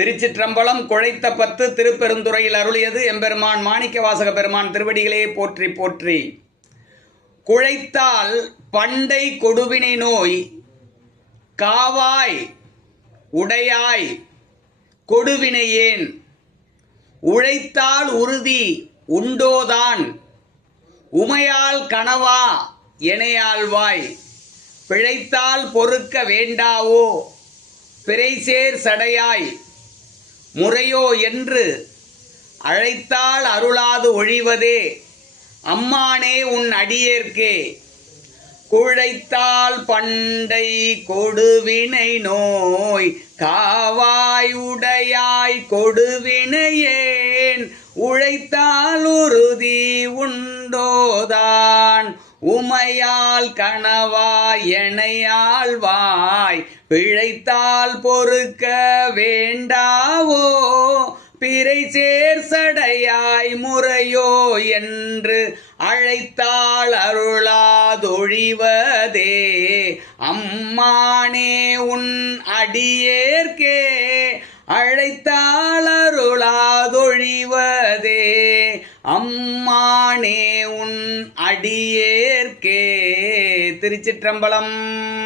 திருச்சிற்றம்பலம். குழைத்த பத்து திருப்பெருந்துறையில் அருளியது எம்பெருமான் மாணிக்கவாசக பெருமான் திருவடிகளே போற்றி போற்றி. குழைத்தால் பண்டை கொடுவினை நோய் காவாய் உடையாய் கொடுவினையேன் உழைத்தால் உறுதி உண்டோதான் உமையால் கனவா எனையாழ்வாய் பிழைத்தால் பொறுக்க வேண்டாவோ பிறைசேர் சடையாய் முறையோ என்று அழைத்தால் அருளாது ஒழிவதே அம்மானே உன் அடியேற்கே குழைத்தால் பண்டை கொடுவினை நோய் காவாய் உடையாய் கொடுவினையேன் உழைத்தால் உறுதி உண்டோதான் உமையால் கனவா எனையாழ்வாய் பிழைத்தால் பொறுக்க வேண்டாவோ பிறைசேர் சடையாய் முறையோ என்று அழைத்தால் அருளாதொழிவதே அம்மானே உன் அடியேற்கே அழைத்தால் அருளாதொழிவதே அம்மானே உன் அடியேற்கே. திருச்சிற்றம்பலம்.